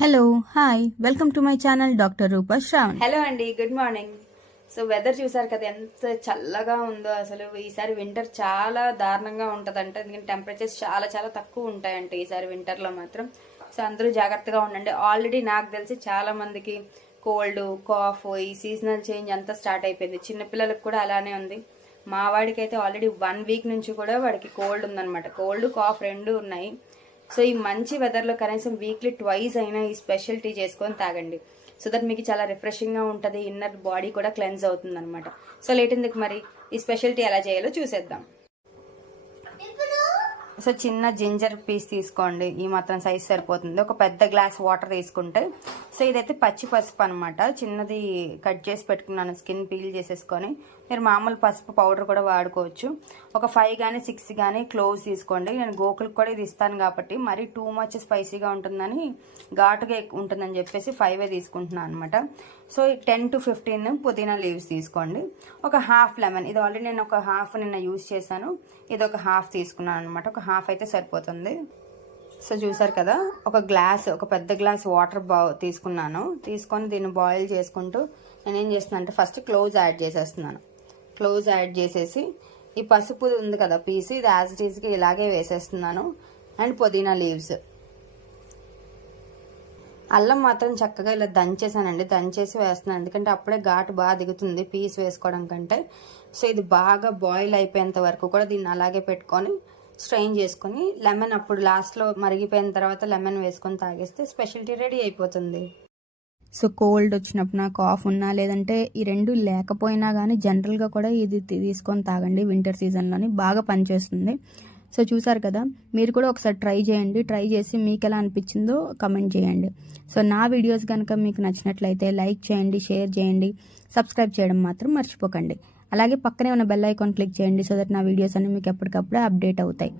Hello hi welcome to my channel doctor Rupa Shravan. Hello అండి, good morning. So weather చూసారు కదా ఎంత చల్లగా ఉందో. అసలు ఈసారి వింటర్ చాలా దారుణంగా ఉంటుందంట. ఎందుకంటే టెంపరేచర్స్ చాలా చాలా తక్కువ ఉంటాయంట ఈసారి వింటర్లో మాత్రం. సో అందరూ జాగ్రత్తగా ఉండండి. ఆల్రెడీ నాకు తెలిసి చాలా మందికి కోల్డ్, కాఫ్, ఈ సీజనల్ చేంజ్ అంతా స్టార్ట్ అయిపోయింది. చిన్నపిల్లలకు కూడా అలానే ఉంది. మా వాడికి అయితే ఆల్రెడీ 1 వీక్ నుంచి కూడా వాడికి కోల్డ్ ఉందన్నమాట. కోల్డ్, కాఫ్ రెండు ఉన్నాయి. సో ఈ మంచి వెదర్లో కనీసం వీక్లీ ట్వైస్ అయినా ఈ స్పెషల్ టీ చేసుకొని తాగండి. సో దట్ మీకు చాలా రిఫ్రెషింగ్గా ఉంటుంది. ఇన్నర్ బాడీ కూడా క్లెన్స్ అవుతుంది అనమాట. సో లేట్ ఎందుకు, మరి ఈ స్పెషల్ టీ ఎలా చేయాలో చూసేద్దాం. సో చిన్న జింజర్ పీస్ తీసుకోండి, ఈ మాత్రం సైజ్ సరిపోతుంది. ఒక పెద్ద గ్లాస్ వాటర్ తీసుకుంటే, సో ఇదైతే పచ్చి పసుపు అనమాట. చిన్నది కట్ చేసి పెట్టుకున్నాను, స్కిన్ పీల్ చేసేసుకొని. మీరు మామూలు పసుపు పౌడర్ కూడా వాడుకోవచ్చు. ఒక 5 కానీ 6 కానీ క్లోవ్స్ తీసుకోండి. నేను గోకులకు కూడా ఇది ఇస్తాను కాబట్టి మరీ టూ మచ్ స్పైసీగా ఉంటుందని, ఘాటుగా ఉంటుందని చెప్పేసి 5 తీసుకుంటున్నాను అనమాట. సో 10 to 15 పుదీనా లీవ్స్ తీసుకోండి. ఒక హాఫ్ లెమన్, ఇది ఆల్రెడీ నేను ఒక హాఫ్ నిన్న యూజ్ చేశాను. ఇది ఒక హాఫ్ తీసుకున్నాను అనమాట. ఒక హాఫ్ అయితే సరిపోతుంది. సో చూసారు కదా, ఒక పెద్ద గ్లాస్ వాటర్ తీసుకున్నాను. తీసుకొని దీన్ని బాయిల్ చేసుకుంటూ నేనేం చేస్తున్నాను అంటే ఫస్ట్ క్లోవ్స్ యాడ్ చేసేస్తున్నాను. క్లోవ్స్ యాడ్ చేసేసి ఈ పసుపు ఉంది కదా పీస్, ఇది యాజ్ ఇట్ ఈస్గా ఇలాగే వేసేస్తున్నాను. అండ్ పుదీనా లీవ్స్, అల్లం మాత్రం చక్కగా ఇలా దంచేసానండి. దంచేసి వేస్తున్నాను, ఎందుకంటే అప్పుడే ఘాటు బాగా దిగుతుంది పీస్ వేసుకోవడం కంటే. సో ఇది బాగా బాయిల్ అయిపోయేంత వరకు కూడా దీన్ని అలాగే పెట్టుకొని స్ట్రెయిన్ చేసుకొని, లెమన్ అప్పుడు లాస్ట్లో మరిగిపోయిన తర్వాత లెమన్ వేసుకొని తాగేస్తే స్పెషల్టీ రెడీ అయిపోతుంది. సో కోల్డ్ వచ్చినప్పుడు, కాఫ్ ఉన్నా, లేదంటే ఈ రెండు లేకపోయినా కానీ జనరల్గా కూడా ఇది తీసుకొని తాగండి. వింటర్ సీజన్లోని బాగా పనిచేస్తుంది. సో చూసారు కదా, మీరు కూడా ఒకసారి ట్రై చేయండి. ట్రై చేసి మీకు ఎలా అనిపించిందో కమెంట్ చేయండి. సో నా వీడియోస్ కనుక మీకు నచ్చినట్లయితే లైక్ చేయండి, షేర్ చేయండి, సబ్స్క్రైబ్ చేయడం మాత్రం మర్చిపోకండి. అలాగే పక్కనే ఉన్న బెల్ ఐకాన్ క్లిక్ చేయండి, సో దట్ నా వీడియోస్ అన్ని మీకు ఎప్పటికప్పుడు అప్డేట్ అవుతాయి.